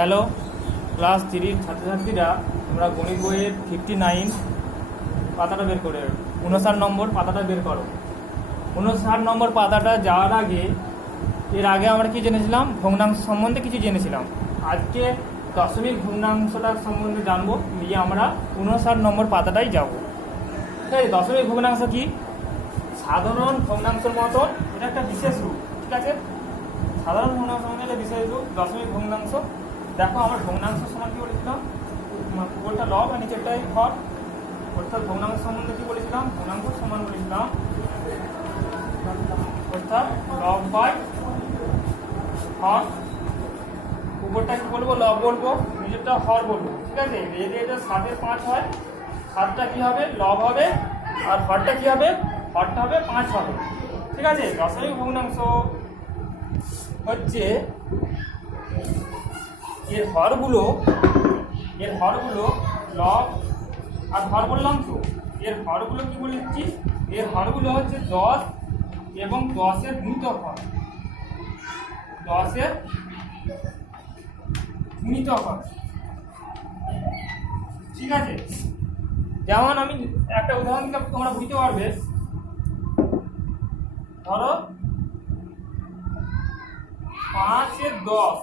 Hello, class 3 ছাত্রছাত্রীরা, তোমরা গণিত বইয়ের 59 পাতাটা বের করে 59 নম্বর পাতাটা বের করো। 59 নম্বর পাতাটা যাওয়ার আগে এর আগে আমরা কি জেনেছিলাম? ভগ্নাংশ সম্বন্ধে কিছু জেনেছিলাম। আজকে দশমিক ভগ্নাংশটার সম্বন্ধে জানবো, নিয়ে আমরা 59 নম্বর পাতাটাই যাব। ঠিক আছে, দশমিক ভগ্নাংশ কি? সাধারণ ভগ্নাংশের মতো এটা একটা বিশেষ রূপ। ঠিক আছে, সাধারণ ভগ্নাংশ মানে একটা বিশেষ রূপ দশমিক ভগ্নাংশ। দেখো, আমরা ভগ্নাংশ সমান কি বলেছিলাম? উপরটা লব আর নিচেরটাই হর। অর্থাৎ ভগ্নাংশ সম্বন্ধে কি বলেছিলাম? ভগ্নাংশ সমান বলেছিলাম অর্থাৎ লব বাই হর। উপরটা কি বলবো? লব বলবো, নিচেরটা হর বলবো। ঠিক আছে, যদি এটা 7-এর 5 হয়, 7টা কি হবে? লব হবে, আর হরটা কি হবে? হরটা হবে 5 হবে। ঠিক আছে, দশমিক ভগ্নাংশ হচ্ছে এর হরগুলো লব আর হর বললাম তো, এর হরগুলো কি বলেছি? এর হরগুলো হচ্ছে 10 এবং 10-এর গুণিতক হর। 10-এর গুণিতক হর। ঠিক আছে, যেমন আমি একটা উদাহরণ দিলে তোমরা বুঝতে পারবে। ধরো 5-এর 10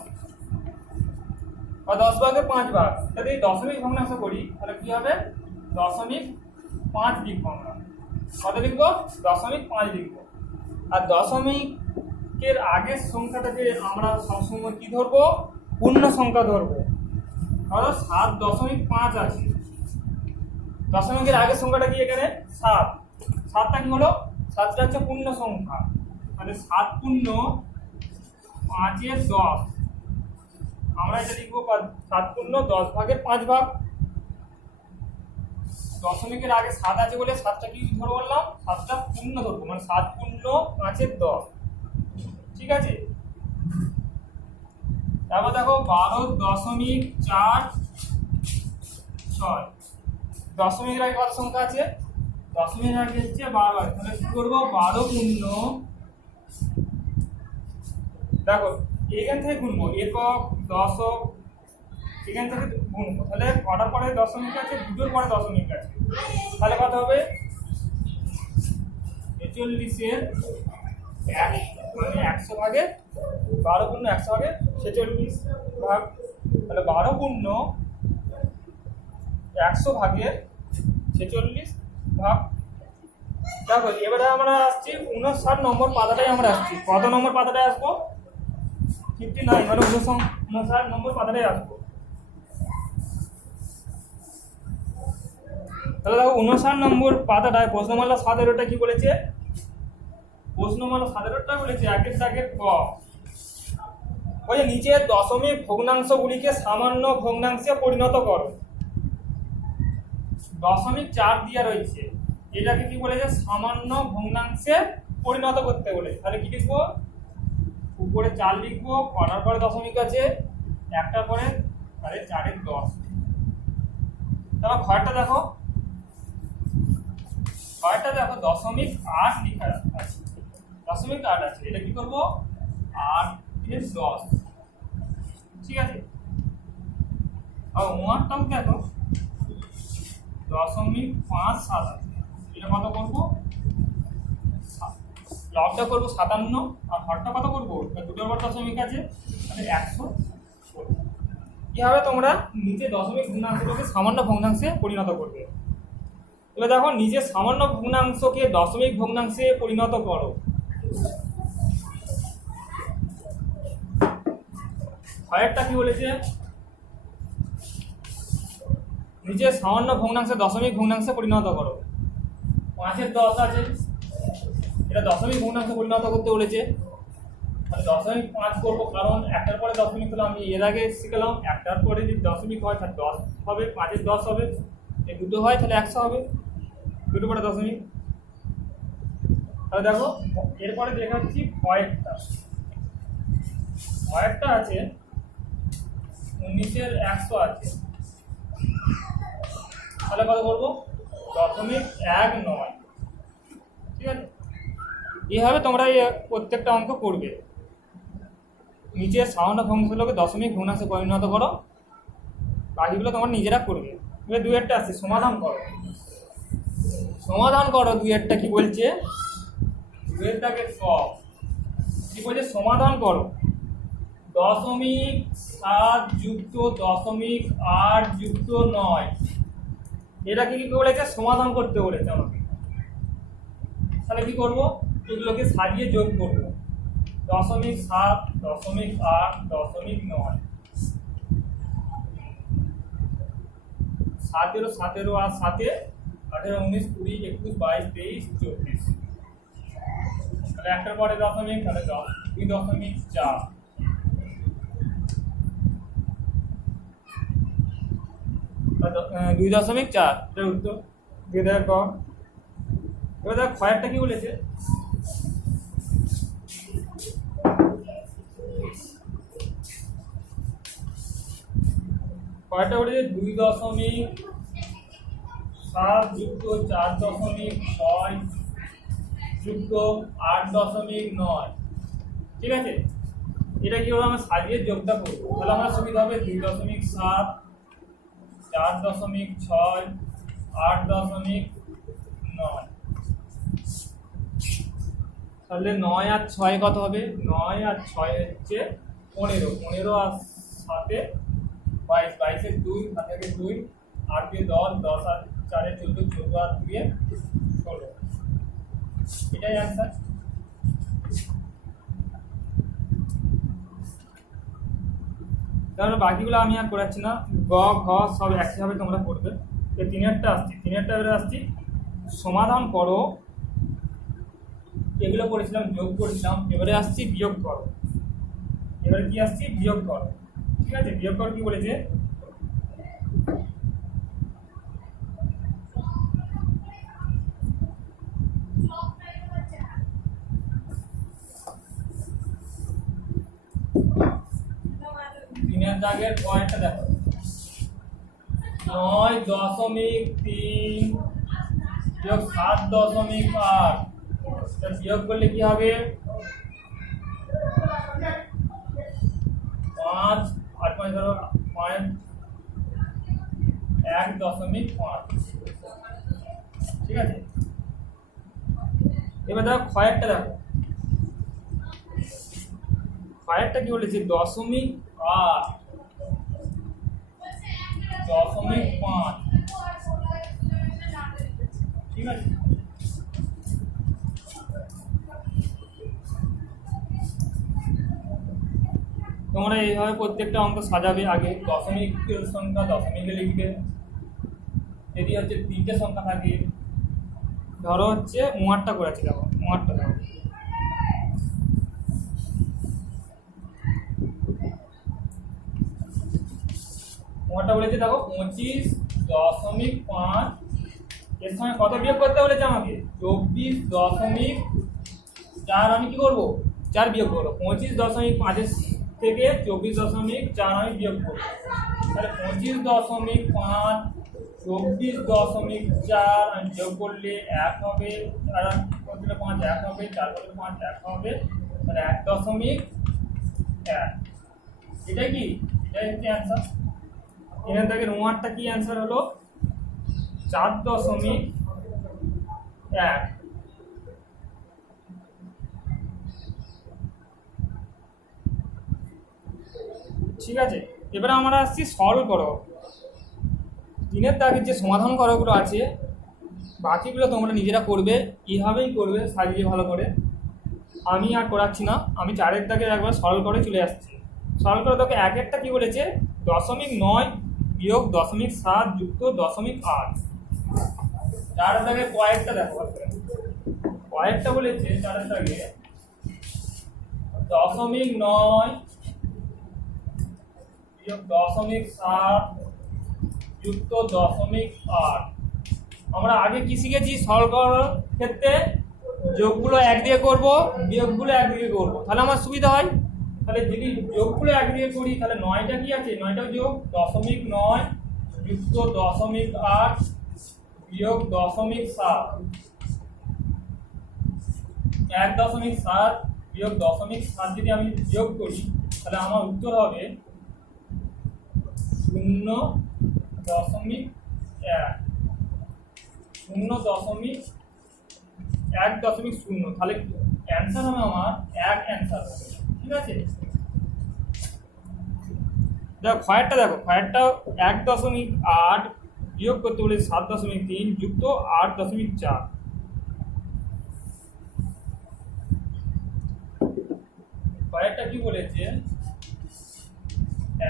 বা 10 ভাগের 5 ভাগ, যদি দশমিক ভগ্নাংশ করি তাহলে কি হবে? 0.5 লিখবো আমরা। কত লিখবো? 0.5 লিখবো। আর দশমিকের আগের সংখ্যাটাকে আমরা সবসময় কি ধরবো? পূর্ণ সংখ্যা ধরবো। ধরো 7.5 আছে, দশমিকের আগের সংখ্যাটা কি এখানে? 7। 7টা কি হলো? 7টা হচ্ছে পূর্ণ সংখ্যা, মানে 7 পূর্ণ 5-এর 10। আমরা এটা লিখবো 7 পূর্ণ 10 ভাগের 5 ভাগ। দশমিকের আগে 7 আছে বলে 7টা কি ধরবো বললাম? 7টা পূর্ণ ধরবো, মানে 7 পূর্ণ 5-এর 10। ঠিক আছে, তারপর দেখো 12.46। দশমিকের আগে কত সংখ্যা আছে? দশমিকের আগে হচ্ছে 12 আছে, তাহলে কি করবো? 12 পূর্ণ, দেখো এখান থেকে গুনবো, একক দশক, এখান থেকে গুনবো। তাহলে কটার পরে দশমিক আছে? দুটোর পরে দশমিক আছে। তাহলে কত হবে? 46-এর 1, মানে 100 ভাগে 12 পূর্ণ 100 ভাগে 46 ভাগ। তাহলে 12 পূর্ণ 100 ভাগে 46 ভাগ। দেখো, এবারে আমরা আসছি 59 নম্বর পাতাটাই আমরা আসছি। কত নম্বর পাতাটায় আসবো? 59, মানে 59 নম্বর পাতাটাই আসবো। তাহলে দেখো 59 নম্বর পাতাটায় প্রশ্নমালা 17টা কি বলেছে? প্রশ্নমালা 17টা বলেছে 1-এর দাগের ক, ওই নিচের দশমিক ভগ্নাংশগুলিকে সামান্য ভগ্নাংশে পরিণত করো। 0.4 দিয়ে রয়েছে, এটাকে কি বলেছে? সামান্য ভগ্নাংশে পরিণত করতে বলে। তাহলে কি লিখবো? উপরে 4 লিখবো, কটার পরে দশমিক আছে? একটার পরে, তাহলে 4-এর 10। তারপর ঘরটা দেখো, 0.8 লিখা আছে, 0.8 আছে। এটা কি করবো? 8-এর 10। ঠিক আছে, আর ওয়ানটাও দেখো 0.57 আছে। এটা কত করবো? লবটা করবো 57, আর হরটা কত করবো? দুটোর পর দশমিক আছে, তাহলে 100। কিভাবে তোমরা নিচে দশমিক ভগ্নাংশটাকে সামান্য ভগ্নাংশে পরিণত করবে? এবার দেখো, নিজের সামান্য ভগ্নাংশকে দশমিক ভগ্নাংশে পরিণত করো। ছয়েরটা কি বলেছে? নিজের সামান্য ভগ্নাংশে দশমিক ভগ্নাংশে পরিণত করো। 5-এর 10 আছে, এটা দশমিক ভগ্নাংশে পরিণত করতে বলেছে। তাহলে 0.5 করবো, কারণ একটার পরে দশমিক হলো, আমি এর আগে শিখলাম একটার পরে যদি দশমিক হয় তাহলে 10 হবে, 5-এর 10 হবে। এই দুটো হয় তাহলে 100 হবে, দুটো পরে দশমিক। তাহলে দেখো, এরপরে দেখাচ্ছি কয়েকটা আছে 19-এর 100 আছে। তাহলে কত করবো? 0.19। ঠিক আছে, এইভাবে তোমরা প্রত্যেকটা অঙ্ক করবে। নিচের সাধারণ অংশগুলোকে দশমিক ভগ্নাংশে পরিণত করো, বাকিগুলো তোমরা নিজেরা করবে। এবার দুয়েরটা আসছে সমাধান করো। সমাধান করো দুয়েরটা কি বলছে, দুয়েরটাকে কি বলছে, সমাধান করো 0.7 যুক্ত 0.8 যুক্ত 9, এটাকে কি বলেছে, সমাধান করতে বলেছে আমাকে। তাহলে কি করবো, এগুলোকে সাজিয়ে যোগ করবো, 0.7, 0.8, 0.9, 17, 17 আর 7, 18, 19, 20, 21, 22, 23, 24। তাহলে একটার পরে দশমিক, তাহলে 2.4, 2.4 এর উত্তর দিয়ে দেওয়ার পর এবার দেখ ক্ষয়েরটা কি বলেছে, ক্ষয়টা বলেছে 2.7 যুক্ত 4.6 যুক্ত 8.9, ঠিক আছে। এটা কি হবে, আমরা সাজিয়ে যোগটা করবো, তাহলে আমরা সুবিধা হবে 2.7, 4.6, 8.9, তাহলে 9 আর 6 কত হবে, 9 আর 6 হচ্ছে 15, 15 আর 7 22, 22 এর 2, 7 এর 2, 8 দিয়ে 10, 10 আর 4 এর 14, 14 আর 2 এর 16, এটাই অ্যান্সার। তাহলে বাকিগুলো আমি আর করাচ্ছি না, গ ঘ সব একইভাবে তোমরা করবে। তো তিনেরটা আসছি, তিনেরটা এবারে আসছি সমাধান করো, এগুলো করেছিলাম যোগ করেছিলাম, এবারে আসছি বিয়োগ করো। এবারে কি আসছি, বিয়োগ করো, ঠিক আছে। বিয়োগ করো কি বলেছে, তিনের দাগের পয়েন্টটা দেখো, 9.3 যোগ 7.8, বিয়োগ করলে কি হবে, 5, 8, 5, 1.5, ঠিক আছে। এবার দেখো ক্ষয়েরটা দেখো, ক্ষয়েরটা কি বলেছে, 0.8, 0.5, ঠিক আছে। তোমরা এইভাবে প্রত্যেকটা অঙ্ক সাজাবে, আগে দশমিক সংখ্যা দশমিকে লিখবে, যদি হচ্ছে 3টে সংখ্যা থাকে, ধরো হচ্ছে 5টা করেছি, দেখো 5টা দেখো, ওটা বলেছে দেখো 25.5, এর সঙ্গে কত বিয়োগ করতে বলেছে আমাকে, 24.4, আমি কি করবো, 4 বিয়োগ করবো, 25.5 থেকে 24.4 আমি বিয়োগ করবো, তাহলে 25.5, 24.4 আমি যোগ করলে 1 হবে, আর 5 1 হবে, 4 5 1 হবে, তাহলে 1.1, এটাই কি, এটাই হচ্ছে অ্যান্সার। এখান থেকে নোয়ারটা কি অ্যান্সার হলো 4.1, ঠিক আছে। এবারে আমরা আসছি সলভ করো, তিনের দাগের যে সমাধান করাগুলো আছে বাকিগুলো তোমরা নিজেরা করবে, এইভাবেই করবে সাজিয়ে ভালো করে, আমি আর করাচ্ছি না। আমি 4এর দাগে একবার সলভ করে চলে আসছি। সলভ করে তোকে 1-এরটা কি বলেছে, 0.9 বিয়োগ 0.7 যুক্ত 0.8, 4এর দাগে পয়েন্টটা দেখো, পয়েন্টটা বলেছে 4এর দাগে 0.9 বিয়োগ 0.7 যুক্ত 0.8। আমরা আগে কি শিখেছি, সলভ করার ক্ষেত্রে যোগগুলো 1 দিয়ে করব, বিয়োগগুলো 1 দিয়ে করব, তাহলে আমার সুবিধা হয়। তাহলে যদি যোগগুলো 1 দিয়ে করি, তাহলে 9টা কি আছে, 9টা যোগ 0.9 যুক্ত 0.8 বিয়োগ 0.7, 1.7 বিয়োগ 0.7 যদি আমি যোগ করি, তাহলে আমার উত্তর হবে 0.1 0.1.0। তাহলে অ্যান্সার হবে আমার 1 অ্যান্সার হবে। ঠিক আছে, দেখো খয়েরটা 1.8 বিয়োগ করতে বলে 7.3 যুক্ত 8.4। খয়েরটা কি বলেছে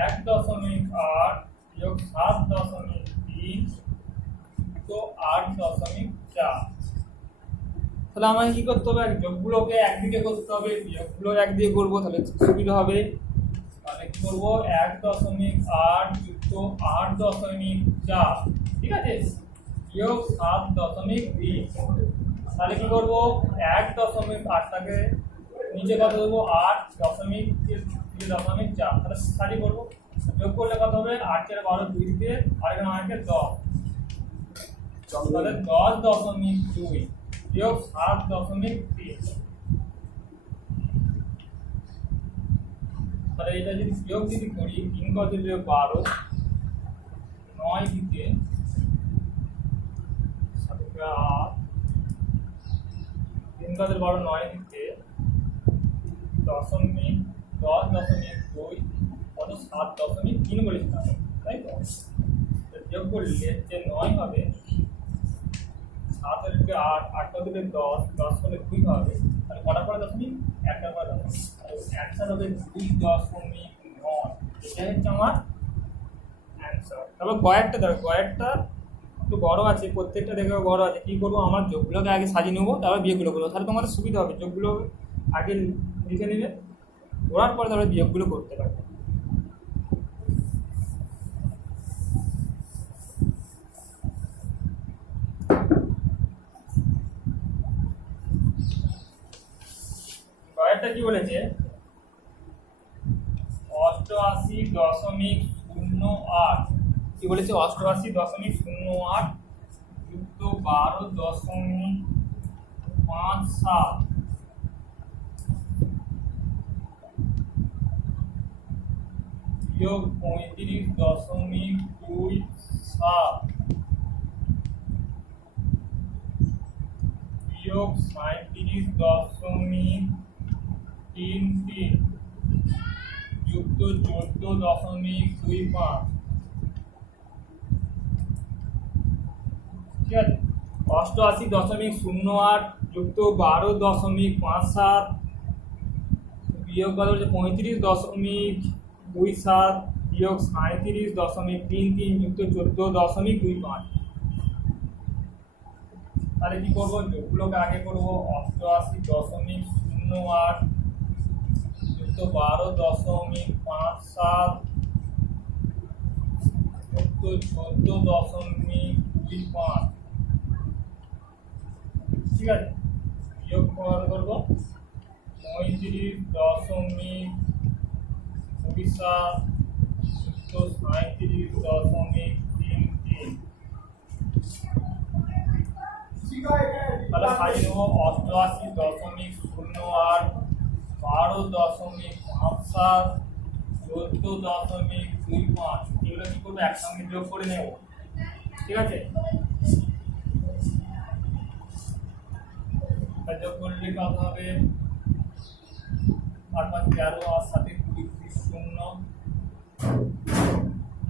1.8 বিয়োগ 7.3 যুক্ত 8.4। তাহলে আমাকে কি করতে হবে, যোগগুলোকে একদিকে করতে হবে, বিয়োগগুলো একদিকে করবো, তাহলে সুবিধা হবে। তাহলে কি করবো 1.8 যুক্ত 8.4, ঠিক আছে, বিয়োগ 7.3। তাহলে কি করবো 1.8টাকে নিচে কত দেবো 8.4, তাহলে সারি করবো। যোগ করলে কত হবে 8 4 12 2 দিয়ে আর এখানে আমাকে 10, তাহলে 10.2 বিয়োগ 7.3। তাহলে এটা যদি বিয়োগ করি 3 কত বিয়োগ 12, 9 দিতে 3 কত 12 9 দিতে 10.2 কত 7.3 বলেছিলাম, তাই তো? বিয়োগ করলে যে 9 হবে, 7 এর থেকে 8, 8 কত 10, 10 হলে 2 হবে, তাহলে কটা পরে দশমিক, একটা পরে দশমিক, অ্যান্সার হবে 2.9। এটাই হচ্ছে আমার অ্যান্সার। তারপর গয়েরটা দেখো, গয়েরটা একটু বড় আছে, প্রত্যেকটা দেখে বড় আছে। কি করবো, আমার যোগগুলোকে আগে সাজিয়ে নেবো, তারপর বিয়োগগুলো করবো, তাহলে তোমাদের সুবিধা হবে। যোগগুলো আগে লিখে নিলে, করার পরে তারপরে বিয়োগগুলো করতে পারবে। গয়েরটা কি বলেছে 88.08, কি বলেছে 88.08 যুক্ত 12.57 বিয়োগ 35.27 বিয়োগ 37.33 যুক্ত 14.25। ঠিক আছে, 88.08 যুক্ত 12.57 বিয়োগ কত হচ্ছে 35.27 বিয়োগ 37.33 যুক্ত 14.25। তাহলে কি করবো, যোগগুলোকে আগে করবো 88.08 যুক্ত 12.57 যুক্ত 14.25। ঠিক আছে, বিয়োগ করবো 35.27 যুক্ত 37.33। তাহলে সাজিয়ে নেবো 88.08 12.57 14.25। এগুলো কি করবো একসঙ্গে যোগ করে নেব। ঠিক আছে, যোগ করলে কত হবে 8 5 13 আর 7 20 0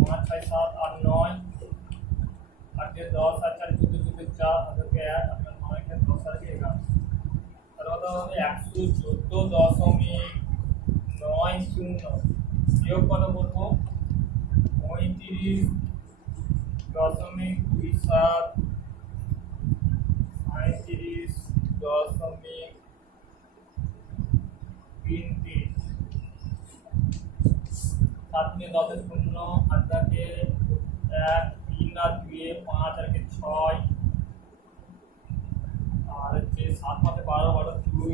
5 6 7 8 9 8 10 8 4 14 4 4 1 9 10 আর 11। তাহলে কত হবে 114.90 বিয়োগ কত করবো 35.27 37.33 7 में 10 0 8 के 1 3 আর 2 5 আর 6 আর হচ্ছে 7 5 12 12 2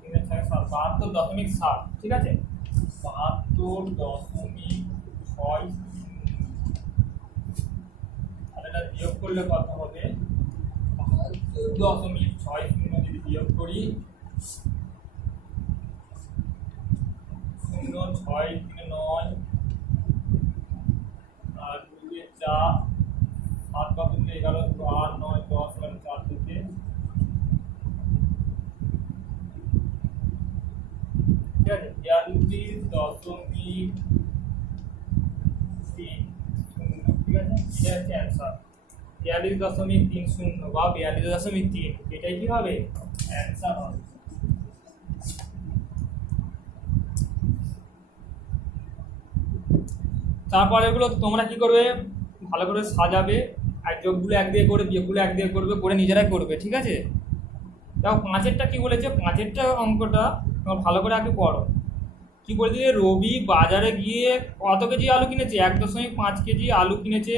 3 6 7 72.7। ঠিক আছে, 72.6। আর এটা বিয়োগ করলে কত হবে 72.60 যদি বিয়োগ করি শূন্য, 6 3 9, আর 2 4, 7 5 11, 8 9 10, 4 থেকে ঠিক আছে 42.3 ঠিক আছে, এটা হচ্ছে অ্যান্সার 42.30 বা 42.3, এটাই কি হবে অ্যান্সার হবে। তারপর এগুলো তোমরা কি করবে, ভালো করে সাজাবে, আর যোগগুলো এক দিয়ে করে বিয়োগগুলো এক দিয়ে করবে, করে নিজেরাই করবে, ঠিক আছে। দেখো পাঁচেরটা কি বলেছে, পাঁচেরটা অঙ্কটা তোমরা ভালো করে আগে পড়ো। কি বলছে, রবি বাজারে গিয়ে কত কেজি আলু কিনেছে, 1.5 কেজি আলু কিনেছে,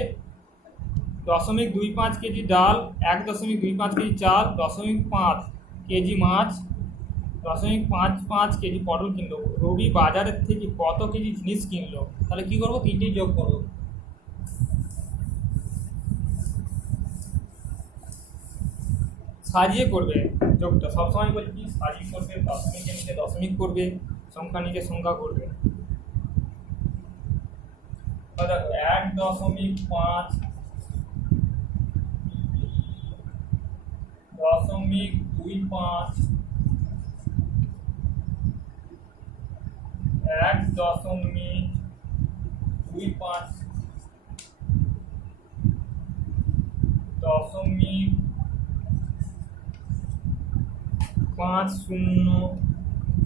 0.25 কেজি ডাল, 1.25 কেজি চাল, 0.5 কেজি মাছ, 0.55 কেজি পটল কিনলো। রবি বাজারের থেকে কত কেজি জিনিস কিনলো? তাহলে কি করবো, তিনটেই যোগ করবো। সাজিয়ে করবে যোগটা, সবসময় বলছি সাজিয়ে করবে, দশমিকের নিচে দশমিক করবে, সংখ্যা নিচে সংখ্যা করবে। দেখো 1.5, 0.25, 1.25, 0.50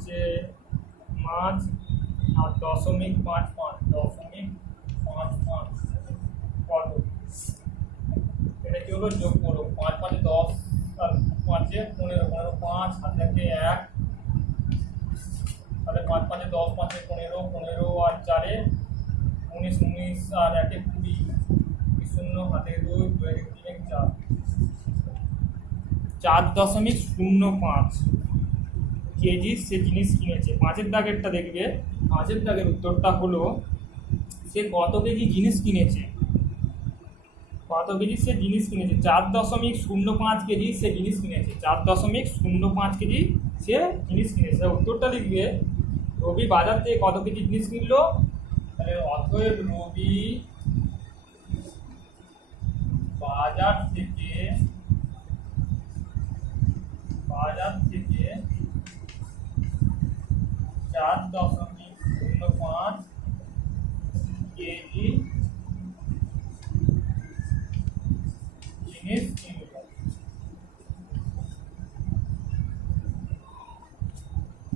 যে মাছ, আর 0.55, 0.55 কত, এটা কি হলো যোগ করো। 5 5 10, আর 5 15, 15 5 হাত থেকে 1, তাহলে 5 5 10, 5 15, 15 আর 4 19, 19 আর 1 20, 0 হাতে 2, 2 3 4, 4.05 কেজি সে জিনিস কিনেছে। পাঁচের দাগেরটা দেখবে, পাঁচের দাগের উত্তরটা হলো সে কত কেজি জিনিস কিনেছে, কত কেজি সে জিনিস কিনেছে, 4.05 কেজি সে জিনিস কিনেছে, 4.05 কেজি সে জিনিস কিনেছে। উত্তরটা লিখবে রবি বাজার থেকে কত কেজি জিনিস কিনলো, তাহলে অতএব রবি বাজার থেকে 4.05 কেজি জিনিস কিনল।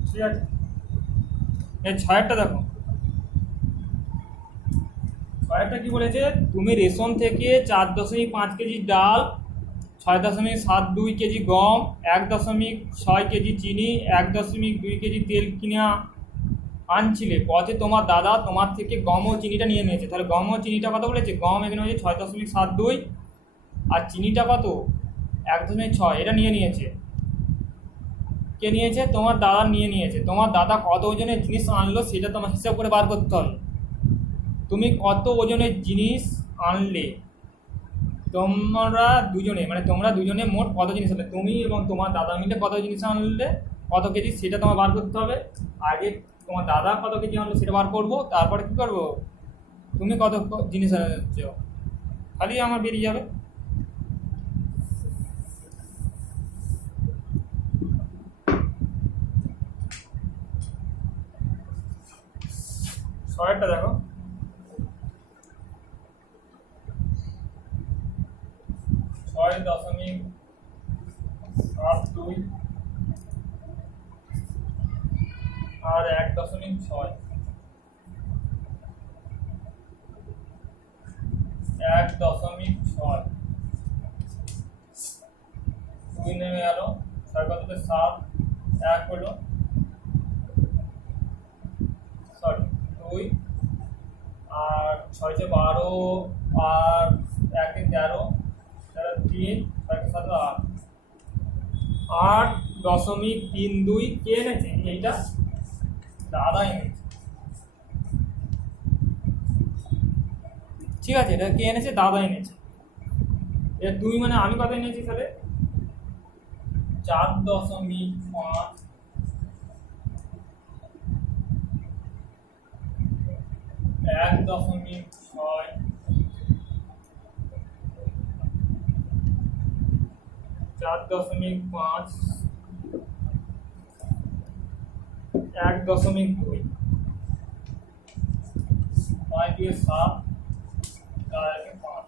ঠিক আছে, এই ছয়টা দেখো, ছয়টা কি বলেছে, তুমি রেশন থেকে 4.5 কেজি ডাল, 6.72 কেজি গম, 1.6 কেজি চিনি, 1.2 কেজি তেল কিনে আনছিলে। পথে তোমার দাদা তোমার থেকে গম ও চিনিটা নিয়ে নিয়েছে। তাহলে গম ও চিনিটা কত বলেছে, গম এখানে হচ্ছে 6.72, আর চিনিটা কত 1.6, এটা নিয়ে নিয়েছে। কে নিয়েছে, তোমার দাদা নিয়ে নিয়েছে। তোমার দাদা কত ওজনের জিনিস আনলো সেটা তোমার হিসাব করে বার করতে হবে। তুমি কত ওজনের জিনিস আনলে, তোমরা দুজনে মানে তোমরা দুজনে মোট কত জিনিস আনলে, তুমি এবং তোমার দাদা মিলে কত জিনিস আনলে, কত কেজি সেটা তোমার বার করতে হবে। আগে তোমার দাদা কত কেজি আনলো সেটা বার করবো, তারপরে কি করবো, তুমি কত জিনিস আনছ, খালি আমার বেরিয়ে যাবে। ছয়টা দেখো, 6.72 আর 1.6, 1.6, 2 নেমে গেল, 6 কত 7, 1 হলো, সরি 2, আর 6 12, আর 1 13, 3, 6 7 8, 8.32 কে এনেছে, এইটা দাদা এনেছে। ঠিক আছে, এটা কে এনেছে, দাদা এনেছে। এটা 2 মানে আমি কত এনেছি, তাহলে 4.5 1.6 4.5 1.2 5 দিয়ে 7 4 একে 5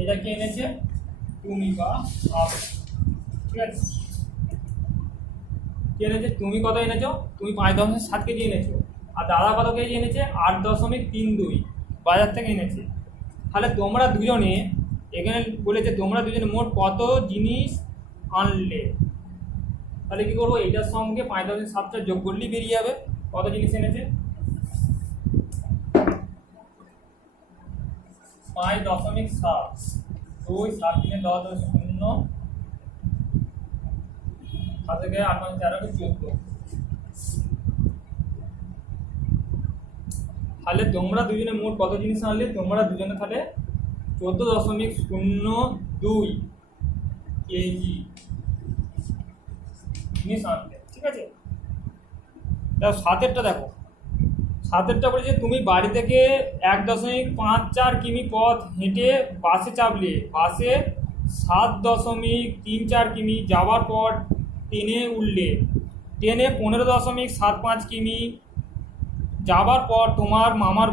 এটা কি এনেছে তুমি বা আপ ঠিক আছে কি এনেছে তুমি কত এনেছো তুমি 5.7 কেজি এনেছো আর দাদা কত কেজি এনেছে 8.32 বাজার থেকে এনেছে তাহলে তোমরা দুজনে এখানে বলেছে তোমরা দুজনে মোট কত জিনিস আনলে তাহলে কি করবো এইটার সঙ্গে 5.7টা যোগ করলেই বেরিয়ে যাবে কত জিনিস এনেছে 5.7 2 7 3 10 0 7 থেকে 8 5 13 14 তাহলে তোমরা দুজনে মোট কত জিনিস আনলে তোমরা দুজনে তাহলে 14.02 কেজি জিনিস আনলে ঠিক আছে দেখো সাতেরটা দেখো সাতেরটা বলেছে তুমি বাড়ি থেকে 1.54 কিমি পথ হেঁটে বাসে চাপলে বাসে 7.34 কিমি যাওয়ার পর ট্রেনে উঠলে ট্রেনে 15.75 কিমি যাবার পর তোমার মামার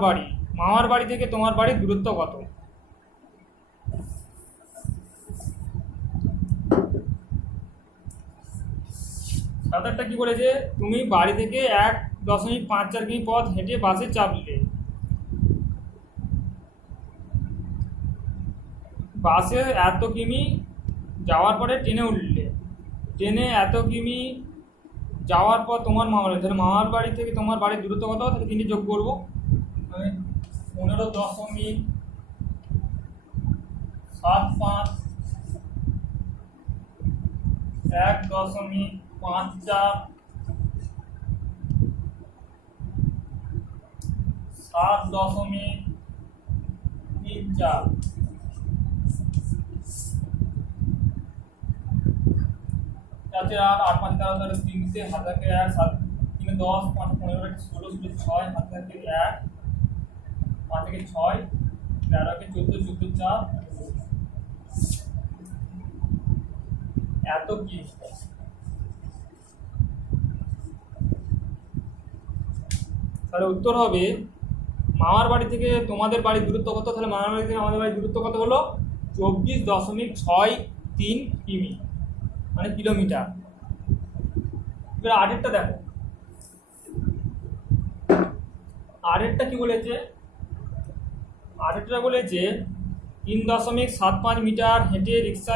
বাড়ি থেকে তোমার বাড়ির দূরত্ব কত সাঁতারটা কি বলেছে তুমি বাড়ি থেকে 1.54 কিমি পথ হেঁটে বাসে চাপলে বাসে এত কিমি যাওয়ার পরে ট্রেনে উঠলে ট্রেনে এত কিমি যাওয়ার পর তোমার মামার বাড়ি তাহলে মামার বাড়ি থেকে তোমার বাড়ির দূরত্ব কত তাহলে 3 যোগ করবো আমি 15.75 1.54 7.34 তাতে আর 8 5 13 3 से हाथ के 1 7 3 10 5 15 16 16 6 हाथ के 1 5 के 6 13 के 14 14 4 এত কি তাহলে উত্তর হবে মামার বাড়ি থেকে তোমাদের বাড়ির দূরত্ব কত তাহলে মামার বাড়ি থেকে আমাদের বাড়ির দূরত্ব কত হলো 24.63 কিমি মানে কিলোমিটার এবার আরেকটা দেখো আরেকটা কি বলেছে আরেকটা বলেছে 3.75 মিটার হেঁটে রিক্সা